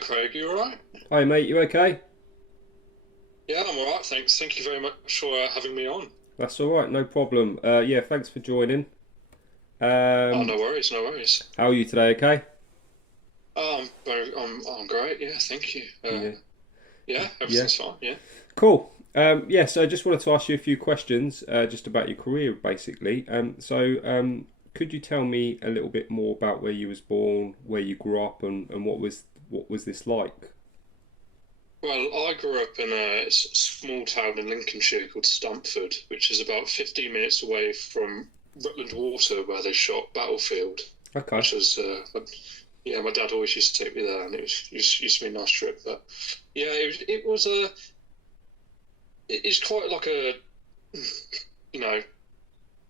Hi Craig, you alright? Hi mate, you okay? Yeah, I'm alright, thanks. Thank you very much for having me on. That's all right, no problem. Yeah, thanks for joining. Oh, Um, no worries, no worries. how are you today? Okay? I'm great. Yeah, thank you. Yeah, Yeah, yeah, everything's fine. Yeah. cool. Yeah, so I just wanted to ask you a few questions, just about your career, basically. Could you tell me a little bit more about where you was born, where you grew up, and what was this like? Well, I grew up in a small town in Lincolnshire called Stamford, which is about 15 minutes away from Rutland Water, where they shot Battlefield, Okay. which was yeah, my dad always used to take me there, and used to be a nice trip. But yeah, it was a it's quite like a you know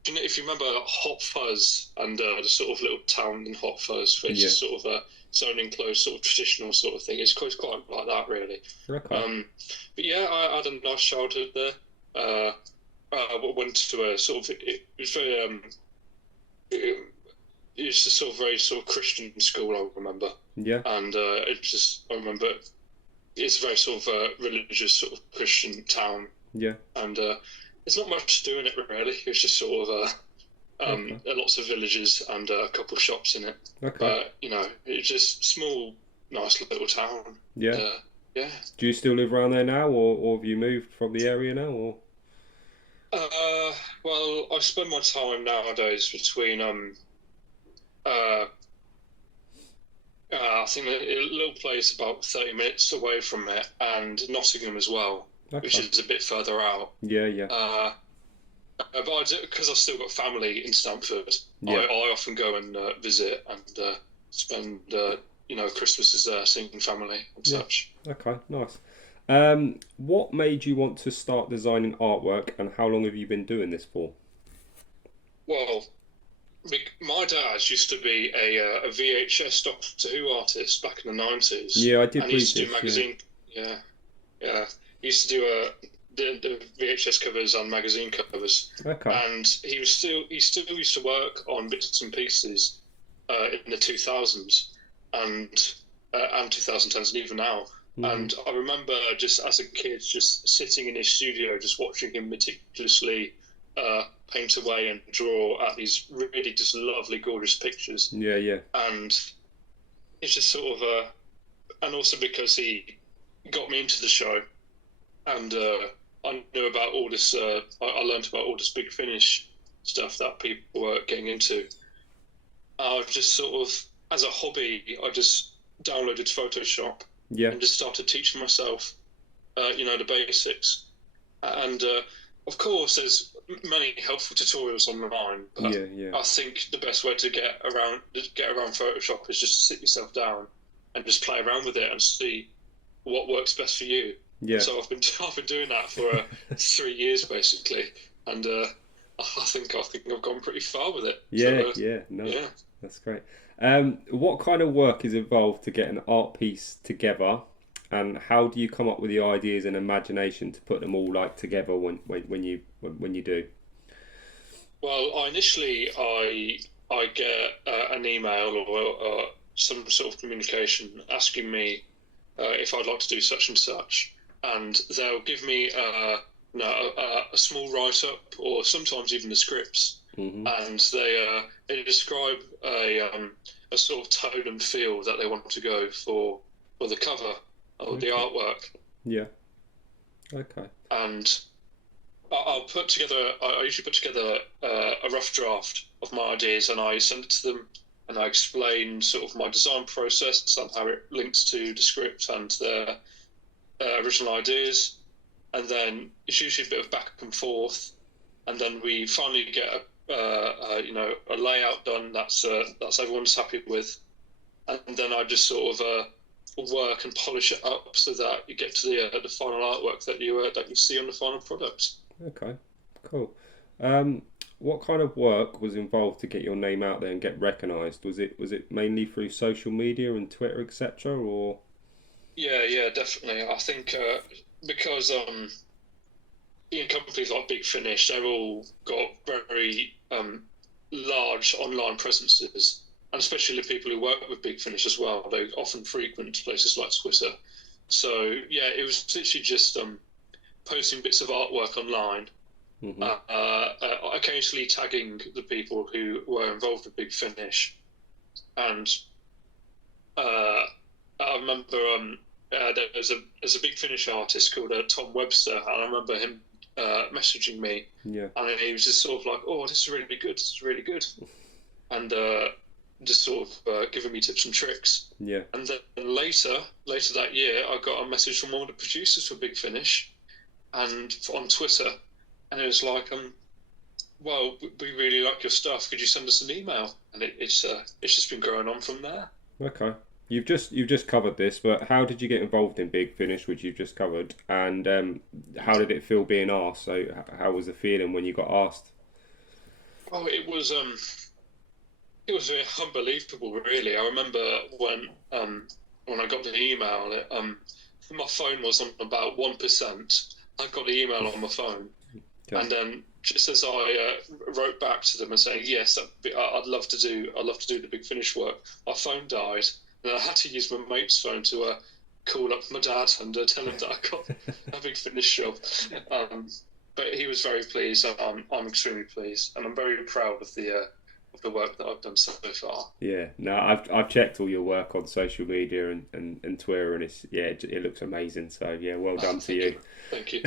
if you remember Hot Fuzz and the sort of little town in Hot Fuzz, where it's Yeah. just sort of a its own enclosed sort of traditional sort of thing. It's quite like that, really. Okay. Um, but yeah, I had a nice childhood there. Uh, went to a sort of it was very it, it was a sort of very sort of Christian school, I remember, Yeah. and it just I remember it's a very sort of religious sort of Christian town, Yeah. and there's not much to do in it really. It's just sort of Okay. lots of villages and a couple of shops in it. Okay. But it's just small, nice little town. Yeah. Uh, yeah. Do you still live around there now, or have you moved from the area now, or? Uh, well, I spend my time nowadays between uh, I think a little place about 30 minutes away from it, and Nottingham as well, which Okay. is a bit further out. Yeah. Yeah. Uh, but because I've still got family in Stamford, Yeah. I often go and visit and spend Christmases there seeing family and Yeah. such. Okay, nice. What made you want to start designing artwork, and how long have you been doing this for? Well, my dad used to be a VHS Doctor Who artist back in the 90s, Yeah, I did and he read used to do this. Yeah. magazine. Yeah, yeah. He used to do the VHS covers and magazine covers, Okay. and he still used to work on bits and pieces in the 2000s and 2010s and even now. Mhm. And I remember just as a kid, just sitting in his studio, just watching him meticulously paint away and draw at these really just lovely, gorgeous pictures. Yeah. Yeah. And it's just sort of and also because he got me into the show, and I knew about all this. I learned about all this big finish stuff that people were getting into. I just sort of, as a hobby, I just downloaded Photoshop Yeah. and just started teaching myself, the basics. And of course, there's many helpful tutorials online, but Yeah. Yeah. I think the best way to get around Photoshop is just to sit yourself down and just play around with it and see what works best for you. And Yeah. so I've been doing that for 3 years basically, and I think I've gone pretty far with it. Yeah. So Yeah. Nice. yeah. That's great. What kind of work is involved to get an art piece together, and how do you come up with the ideas and imagination to put them all like together when you do? Well, I get an email or some sort of communication asking me if I'd like to do such and such, and they'll give me a small write up or sometimes even the scripts, Mhm. and they describe a sort of tone and feel that they want to go for the cover or the Okay. artwork, Yeah. Okay. and I'll put together. I usually put together a rough draft of my ideas, and I send it to them, and I explain sort of my design process and how it links to the script and the original ideas, and then it's usually a bit of back and forth, and then we finally get a layout done that's everyone's happy with, and then I just sort of work and polish it up so that you get to the final artwork that you see on the final product. Okay. Cool. Um, what kind of work was involved to get your name out there and get recognised? Was it mainly through social media and Twitter, etc., or? Yeah, yeah, definitely. I think because companies like Big Finish, they've all got very large online presences, and especially the people who work with Big Finish as well. They often frequent places like Twitter. So yeah, it was literally just posting bits of artwork online, occasionally tagging the people who were involved with Big Finish, and I remember there's a Big Finish artist called Tom Webster, and I remember him messaging me, and he was just sort of like, "Oh, this is really good. This is really good," and just sort of giving me tips and tricks. Yeah. And then later that year, I got a message from one of the producers for Big Finish, and on Twitter, and it was like, well, we really like your stuff. Could you send us an email? And it's just been growing on from there. Okay. You've just covered this, but how did you get involved in Big Finish, which you've just covered, and how did it feel being asked? So, how was the feeling when you got asked? Oh, it was unbelievable, really. I remember when I got the email, my phone was on about 1%. I got the email on my phone, and then just as I wrote back to them and saying yes, I'd love to do the Big Finish work, my phone died. And I had to use my mate's phone to call up my dad and tell him that I got a Big Finish job. But he was very pleased. I'm extremely pleased, and I'm very proud of the work that I've done so far. Yeah, no, I've checked all your work on social media and Twitter, and it looks amazing. So yeah, well done to you. Thank you.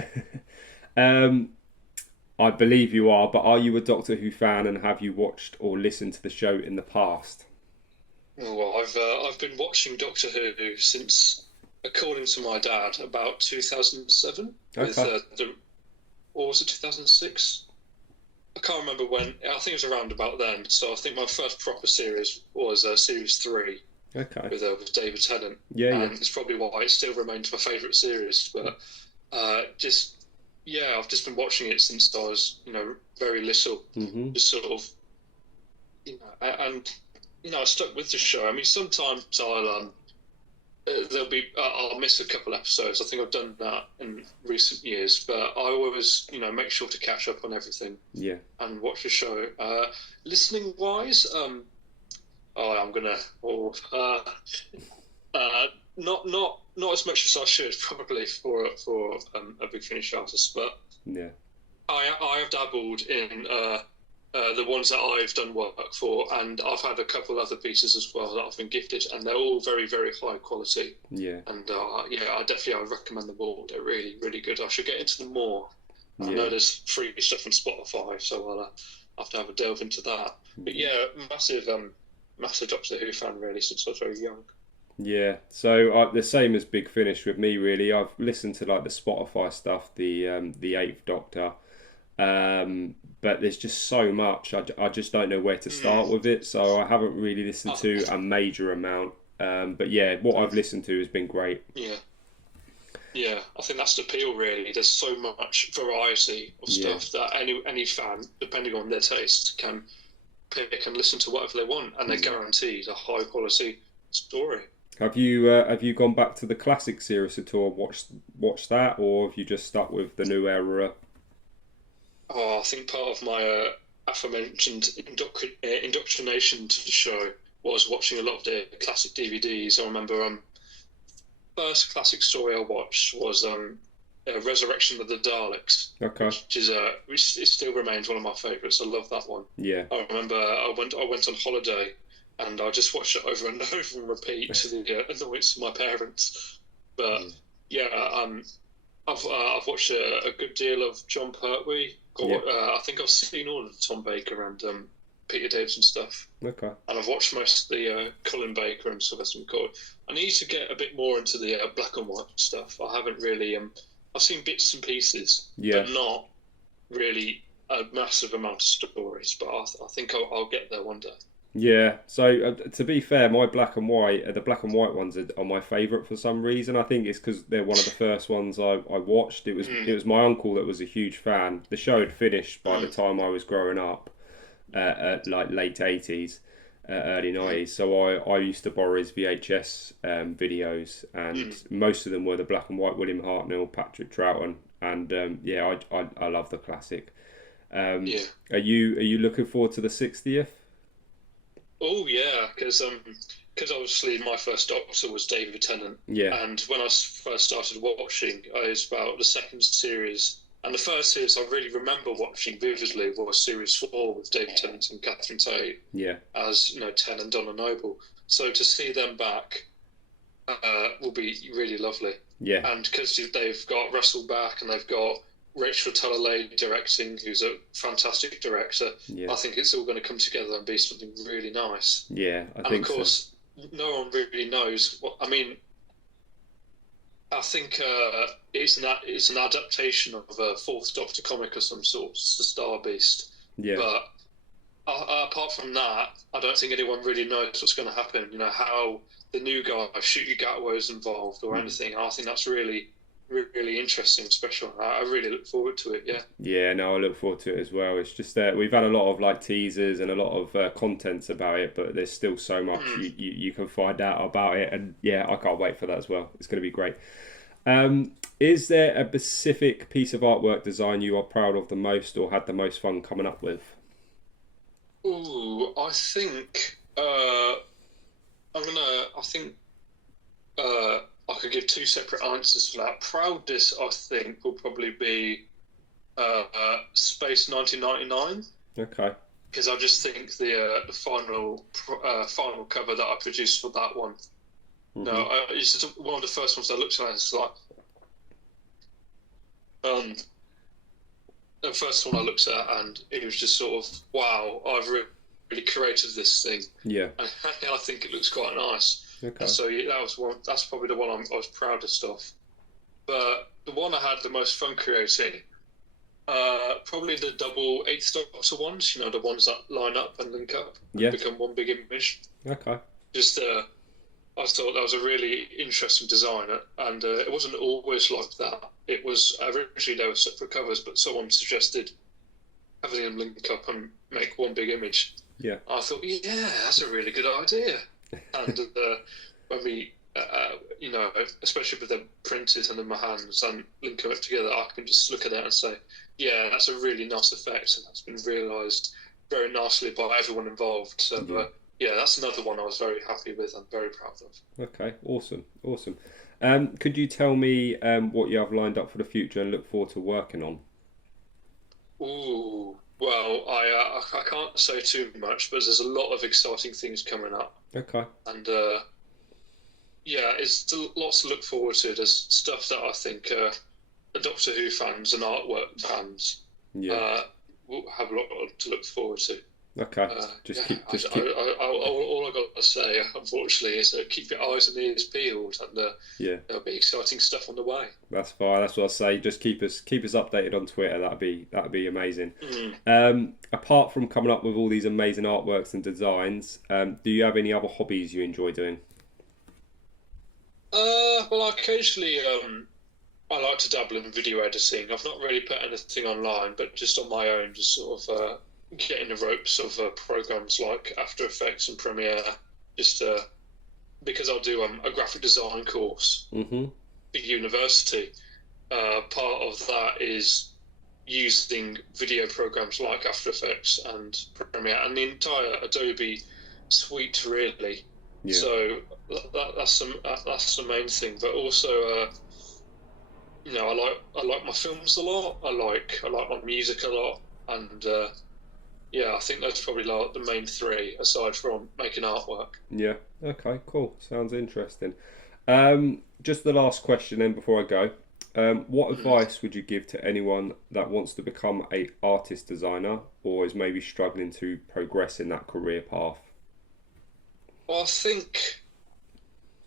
I believe you are, but are you a Doctor Who fan, and have you watched or listened to the show in the past? Well, I've been watching Doctor Who since, according to my dad, about 2007. Okay. Or was it 2006? I can't remember when. I think it was around about then. So I think my first proper series was series 3. Okay. With David Tennant. Yeah. And it's probably why it still remains my favourite series. But I've just been watching it since I was, very little. Mm-hmm. Just sort of, and. I stuck with the show. I mean, sometimes I'll miss a couple episodes. I think I've done that in recent years, but I always, make sure to catch up on everything. Yeah. And watch the show. Listening wise, not as much as I should probably for a Big Finish artist, but yeah, I have dabbled in. The ones that I've done work for, and I've had a couple other pieces as well that I've been gifted, and they're all very, very high quality. Yeah. And I would recommend them all. They're really, really good. I should get into them more. I know there's free stuff on Spotify, so I'll have to have a delve into that. But yeah, massive Doctor Who fan really since I was very young. Yeah, so the same as Big Finish with me really. I've listened to like the Spotify stuff, the Eighth Doctor. But there's just so much. I just don't know where to start with it, so I haven't really listened to a major amount. But yeah, what I've listened to has been great. Yeah, I think that's the appeal really. There's so much variety of stuff that any fan, depending on their taste, can pick and listen to whatever they want, and they're guaranteed a high quality story. Have you gone back to the classic series at all? Watched that, or have you just stuck with the new era? Oh, I think part of my aforementioned indoctrination to the show was watching a lot of the classic DVDs. I remember first classic story I watched was Resurrection of the Daleks. Okay. Which it still remains one of my favourites. I love that one. Yeah. I remember I went on holiday and I just watched it over and over and repeat to the annoyance of my parents. But I've watched a good deal of John Pertwee. I think I've seen all of the Tom Baker and Peter Davison stuff. Okay. And I've watched most of the Colin Baker and Sylvester McCoy. I need to get a bit more into the black and white stuff. I haven't really. I've seen bits and pieces, but not really a massive amount of stories. But I think I'll get there one day. Yeah, so to be fair, the black and white ones are my favourite for some reason. I think it's because they're one of the first ones I watched. It was my uncle that was a huge fan. The show had finished by the time I was growing up, at like late 80s, early 90s. So I used to borrow his VHS videos, and most of them were the black and white William Hartnell, Patrick Troughton, and I love the classic. Are you looking forward to the 60th? Oh yeah, because obviously my first Doctor was David Tennant, Yeah, and when I first started watching, it was about the second series. And the first series I really remember watching vividly was Series 4 with David Tennant and Catherine Tate yeah, as Ten and Donna Noble. So to see them back will be really lovely. yeah, And because they've got Russell back and they've got Rachel Talalay directing, who's a fantastic director, yeah, I think it's all going to come together and be something really nice. yeah. I And of think so. course, no one really knows what. I mean, I think it's an adaptation of a Fourth Doctor comic of some sort, the Star Beast. Yeah, But apart from that, I don't think anyone really knows what's going to happen. How the new guy, Shooty Gatwa, is involved or mm. anything. I think that's really, really interesting, special. I really look forward to it. Yeah. Yeah. No, I look forward to it as well. It's just that we've had a lot of like teasers and a lot of contents about it, but there's still so much Mm. you can find out about it, and yeah, I can't wait for that as well. It's going to be great. Is there a specific piece of artwork design you are proud of the most or had the most fun coming up with? Ooh, I think I think I could give two separate answers for that. Proudest, I think, will probably be Space 1999 Okay. because I just think the final cover that I produced for that one. No, Hmm. it's just one of the first ones I looked at. And it's like um, the first one I looked at, and it was just sort of wow, I've really created this thing, Yeah. and I think it looks quite nice. And Okay. so yeah, that was one. That's probably the one I was proudest of. But the one I had the most fun creating, probably the double eighth Doctor ones. The ones that line up and link up and Yeah. become one big image. Okay. Just I thought that was a really interesting design, and it wasn't always like that. It was originally they were separate covers, but someone suggested having them link up and make one big image. Yeah. I thought, yeah, that's a really good idea. And when we, especially with them printed and in my hands and linking it together, I can just look at it and say, yeah, that's a really nice effect, and that's been realised very nicely by everyone involved. So, Yeah. yeah, that's another one I was very happy with and very proud of. Okay. Awesome. Awesome. Could you tell me what you have lined up for the future and look forward to working on? Ooh, well, I can't say too much, but there's a lot of exciting things coming up, Okay. and yeah, it's lots to look forward to. There's stuff that I think the Doctor Who fans and artwork fans Yeah. uh, will have a lot to look forward to. Okay. Yeah, Just keep. all I got to say, unfortunately, is keep your eyes and ears peeled, and Yeah. there'll be exciting stuff on the way. That's fine. That's what I say. Just keep us updated on Twitter. That'd be amazing. Mm. Apart from coming up with all these amazing artworks and designs, do you have any other hobbies you enjoy doing? Well, occasionally, I like to dabble in video editing. I've not really put anything online, but just on my own, just sort of getting the ropes of programs like After Effects and Premiere, just because I do a graphic design course Mm-hmm. at university. Part of that is using video programs like After Effects and Premiere and the entire Adobe suite, really. Yeah. So that's the main thing. But also, I like my films a lot. I like my music a lot, and yeah, I think that's probably like the main three aside from making artwork. Yeah. Okay. Cool. Sounds interesting. Just the last question then before I go. What Mm. advice would you give to anyone that wants to become a artist designer or is maybe struggling to progress in that career path? Well, I think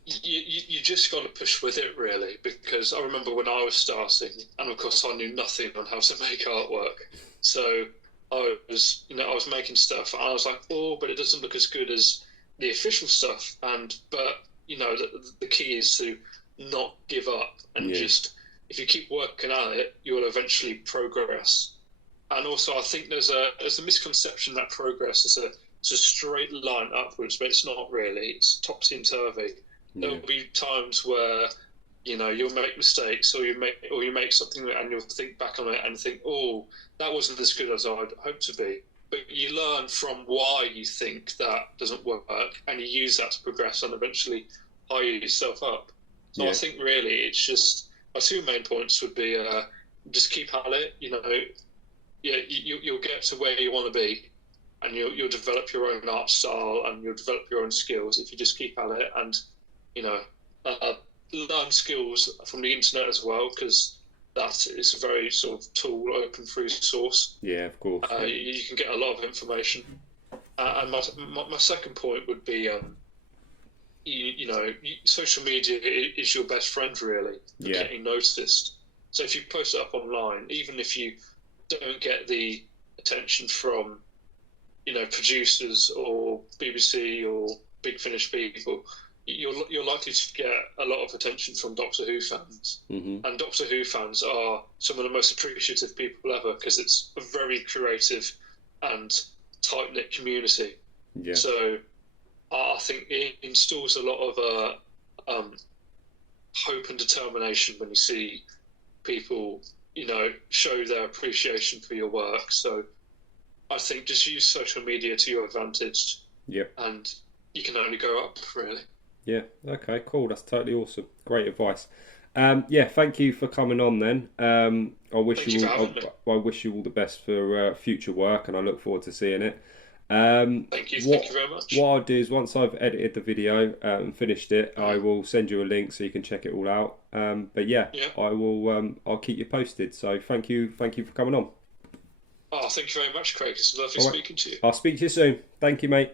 you just got to push with it really, because I remember when I was starting, and of course I knew nothing on how to make artwork, so I was making stuff, and I was like, oh, but it doesn't look as good as the official stuff, but the key is to not give up and Yeah. just if you keep working at it, you will eventually progress. And also, I think there's a misconception that progress is it's a straight line upwards, but it's not really. It's topsy and turvy. There Yeah. will be times where you'll make mistakes, or you make something and you'll think back on it and think, oh, that wasn't as good as I'd hoped to be. but you learn from why you think that doesn't work, and you use that to progress and eventually hire yourself up. So I Yeah. think really it's just my two main points would be just keep at it. Yeah, you'll get to where you want to be, and you'll develop your own art style and you'll develop your own skills if you just keep at it and you know uh, learn skills from the internet as well, because that is a very sort of tool open free source. Yeah, of course. Yeah. You can get a lot of information. And my second point would be social media is your best friend really for Yeah. getting noticed. So if you post it up online, even if you don't get the attention from producers or BBC or Big Finish people, you're likely to get a lot of attention from Doctor Who fans. Mm-hmm. And Doctor Who fans are some of the most appreciative people ever, because it's a very creative and tight knit community. Yeah. So I think it installs a lot of hope and determination when you see people, show their appreciation for your work. So I think just use social media to your advantage. Yep. And you can only go up, really. Yeah. Okay. Cool. That's totally awesome. Great advice. Yeah. Thank you for coming on. Then I wish Thank you for having me. I wish you all the best for future work, and I look forward to seeing it. Thank you very much. What I'll do is once I've edited the video and finished it, I will send you a link so you can check it all out. But yeah, I will. I'll keep you posted. So thank you for coming on. Oh, thank you very much, Craig. It's lovely speaking to you. I'll speak to you soon. Thank you, mate.